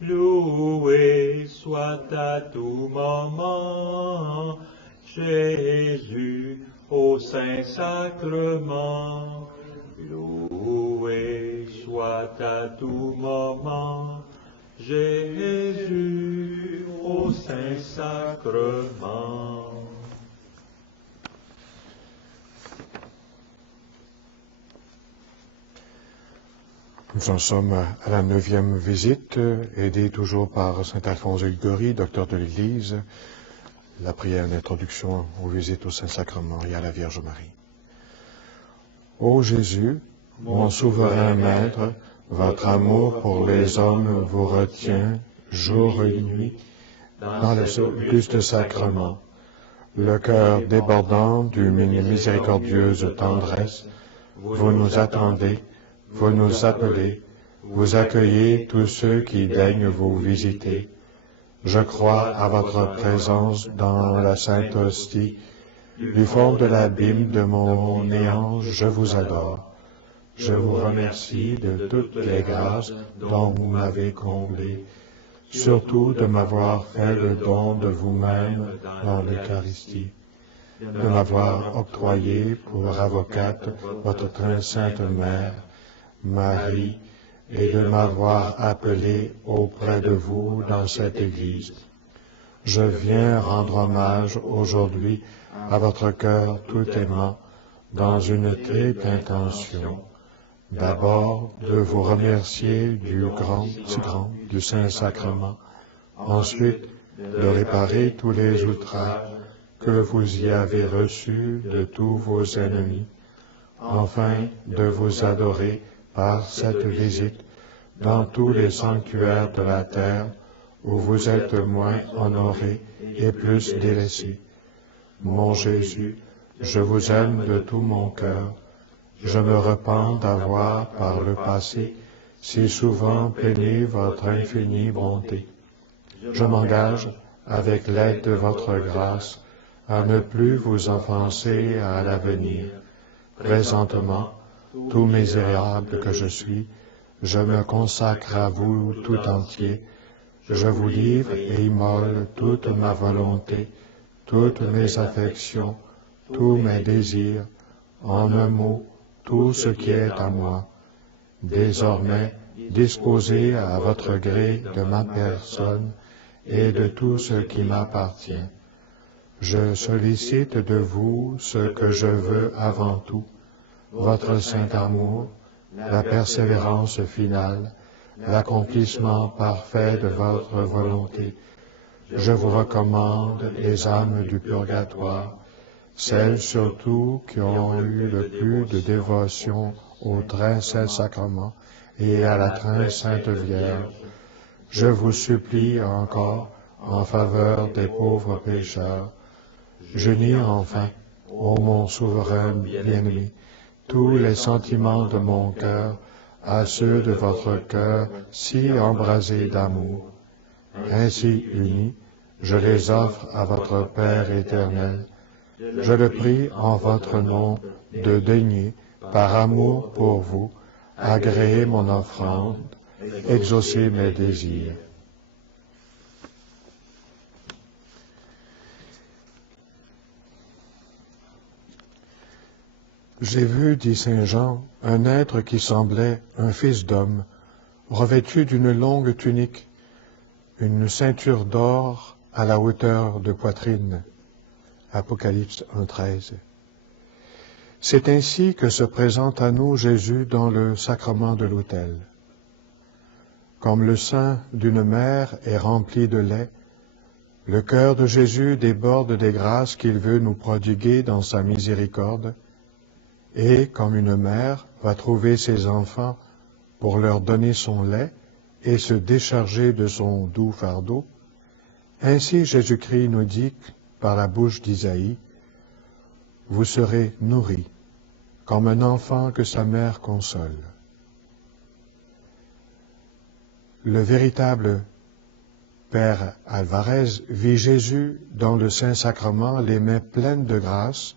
Loué soit à tout moment Jésus au Saint-Sacrement. Loué soit à tout moment Jésus au Saint-Sacrement. Nous en sommes à la 9e visite, aidés toujours par saint Alphonse de Liguori, docteur de l'Église, la prière d'introduction aux visites au Saint-Sacrement et à la Vierge Marie. Ô Jésus, mon souverain Maître, votre amour pour les hommes vous retient jour et nuit dans les augustes sacrements. Le cœur débordant d'une miséricordieuse tendresse, vous nous attendez, vous nous appelez, vous accueillez tous ceux qui daignent vous visiter. Je crois à votre présence dans la Sainte Hostie. Du fond de l'abîme de mon néant, je vous adore. Je vous remercie de toutes les grâces dont vous m'avez comblé, surtout de m'avoir fait le don de vous-même dans l'Eucharistie, de m'avoir octroyé pour avocate votre très sainte Mère, Marie, et de m'avoir appelé auprès de vous dans cette Église. Je viens rendre hommage aujourd'hui à votre cœur tout aimant dans une triple intention. D'abord, de vous remercier du du Saint-Sacrement. Ensuite, de réparer tous les outrages que vous y avez reçus de tous vos ennemis. Enfin, de vous adorer par cette visite dans tous les sanctuaires de la terre où vous êtes moins honorés et plus délaissés. Mon Jésus, je vous aime de tout mon cœur. Je me repens d'avoir, par le passé, si souvent plaigné votre infinie bonté. Je m'engage, avec l'aide de votre grâce, à ne plus vous offenser à l'avenir. Présentement, tout misérable que je suis, je me consacre à vous tout entier. Je vous livre et immole toute ma volonté, toutes mes affections, tous mes désirs, en un mot, tout ce qui est à moi. Désormais, disposez à votre gré de ma personne et de tout ce qui m'appartient. Je sollicite de vous ce que je veux avant tout, votre saint amour, la persévérance finale, l'accomplissement parfait de votre volonté. Je vous recommande les âmes du purgatoire, celles surtout qui ont eu le plus de dévotion au très saint sacrement et à la très sainte Vierge. Je vous supplie encore en faveur des pauvres pécheurs. J'unis enfin, ô mon souverain bien-aimé, tous les sentiments de mon cœur à ceux de votre cœur si embrasé d'amour. Ainsi unis, je les offre à votre Père éternel. Je le prie en votre nom de daigner, par amour pour vous, agréer mon offrande, exaucer mes désirs. J'ai vu, dit saint Jean, un être qui semblait un fils d'homme, revêtu d'une longue tunique, une ceinture d'or à la hauteur de poitrine. Apocalypse 1,13. C'est ainsi que se présente à nous Jésus dans le sacrement de l'autel. Comme le sein d'une mère est rempli de lait, le cœur de Jésus déborde des grâces qu'il veut nous prodiguer dans sa miséricorde, et comme une mère va trouver ses enfants pour leur donner son lait et se décharger de son doux fardeau, ainsi Jésus-Christ nous dit par la bouche d'Isaïe, « Vous serez nourris, comme un enfant que sa mère console. » Le véritable Père Alvarez vit Jésus dans le Saint-Sacrement les mains pleines de grâce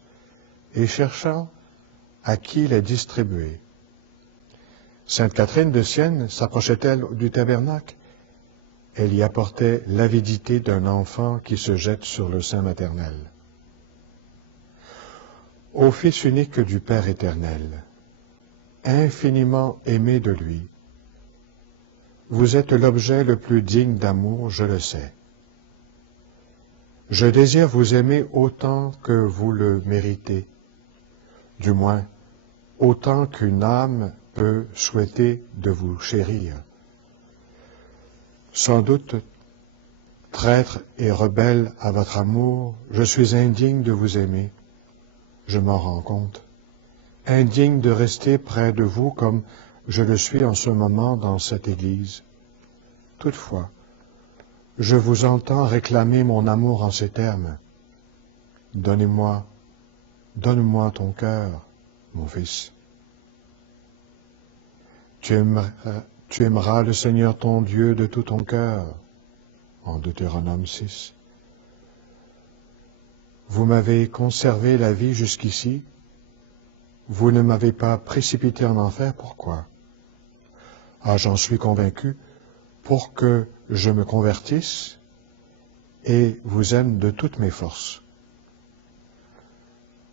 et cherchant à qui les distribuer. Sainte Catherine de Sienne s'approchait-elle du tabernacle elle y apportait l'avidité d'un enfant qui se jette sur le sein maternel. Ô Fils unique du Père éternel, infiniment aimé de lui, vous êtes l'objet le plus digne d'amour, je le sais. Je désire vous aimer autant que vous le méritez, du moins autant qu'une âme peut souhaiter de vous chérir. Sans doute, traître et rebelle à votre amour, je suis indigne de vous aimer, je m'en rends compte, indigne de rester près de vous comme je le suis en ce moment dans cette église. Toutefois, je vous entends réclamer mon amour en ces termes. Donne-moi ton cœur, mon fils. Tu aimeras le Seigneur ton Dieu de tout ton cœur, en Deutéronome 6. Vous m'avez conservé la vie jusqu'ici, vous ne m'avez pas précipité en enfer, pourquoi? Ah, j'en suis convaincu, pour que je me convertisse et vous aime de toutes mes forces.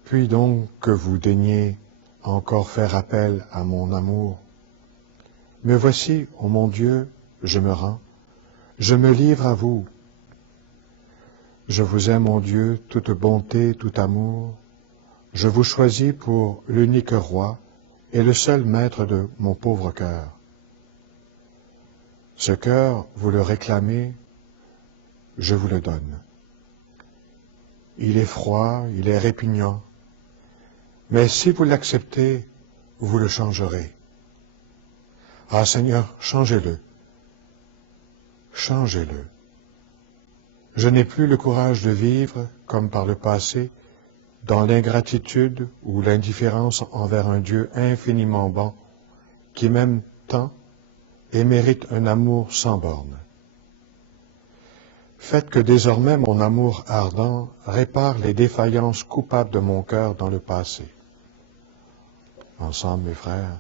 Puis donc que vous daignez encore faire appel à mon amour. Me voici, ô mon Dieu, je me rends, je me livre à vous. Je vous aime, mon Dieu, toute bonté, tout amour. Je vous choisis pour l'unique roi et le seul maître de mon pauvre cœur. Ce cœur, vous le réclamez, je vous le donne. Il est froid, il est répugnant, mais si vous l'acceptez, vous le changerez. Ah Seigneur, changez-le. Changez-le. Je n'ai plus le courage de vivre, comme par le passé, dans l'ingratitude ou l'indifférence envers un Dieu infiniment bon, qui m'aime tant et mérite un amour sans borne. Faites que désormais mon amour ardent répare les défaillances coupables de mon cœur dans le passé. Ensemble, mes frères,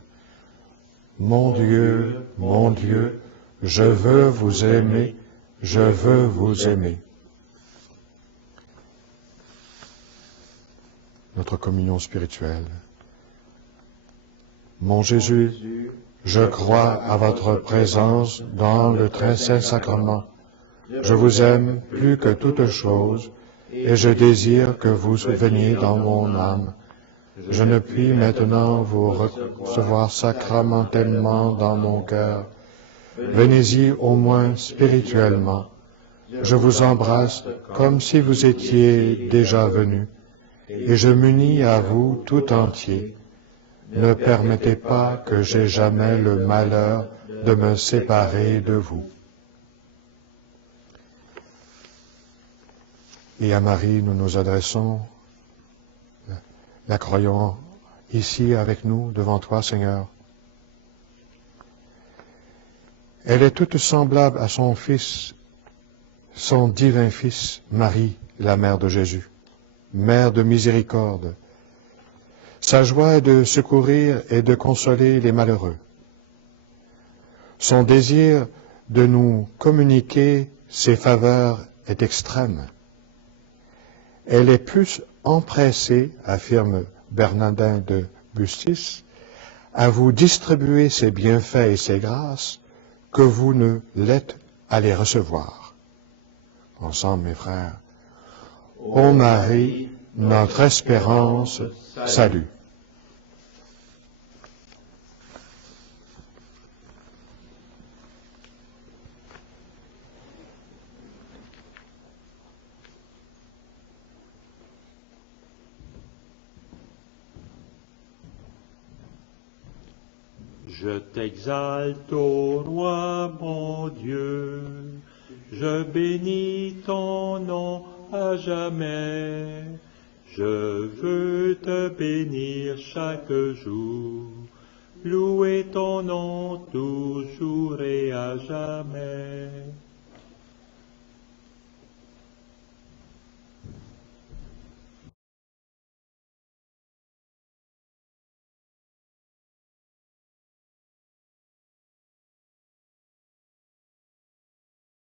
mon Dieu, je veux vous aimer, je veux vous aimer. Notre communion spirituelle. Mon Jésus, je crois à votre présence dans le très saint sacrement. Je vous aime plus que toute chose, et je désire que vous veniez dans mon âme. Je ne puis maintenant vous recevoir sacramentellement dans mon cœur. Venez-y au moins spirituellement. Je vous embrasse comme si vous étiez déjà venu, et je m'unis à vous tout entier. Ne permettez pas que j'aie jamais le malheur de me séparer de vous. Et à Marie, nous nous adressons, la croyons ici avec nous, devant toi, Seigneur. Elle est toute semblable à son Fils, son divin Fils, Marie, la mère de Jésus, mère de miséricorde. Sa joie est de secourir et de consoler les malheureux. Son désir de nous communiquer ses faveurs est extrême. Elle est plus empressée, affirme Bernardin de Bustis, à vous distribuer ses bienfaits et ses grâces que vous ne l'êtes à les recevoir. Ensemble, mes frères, ô Marie, notre espérance, salut. Je t'exalte, ô roi mon Dieu, je bénis ton nom à jamais. Je veux te bénir chaque jour, louer ton nom toujours et à jamais.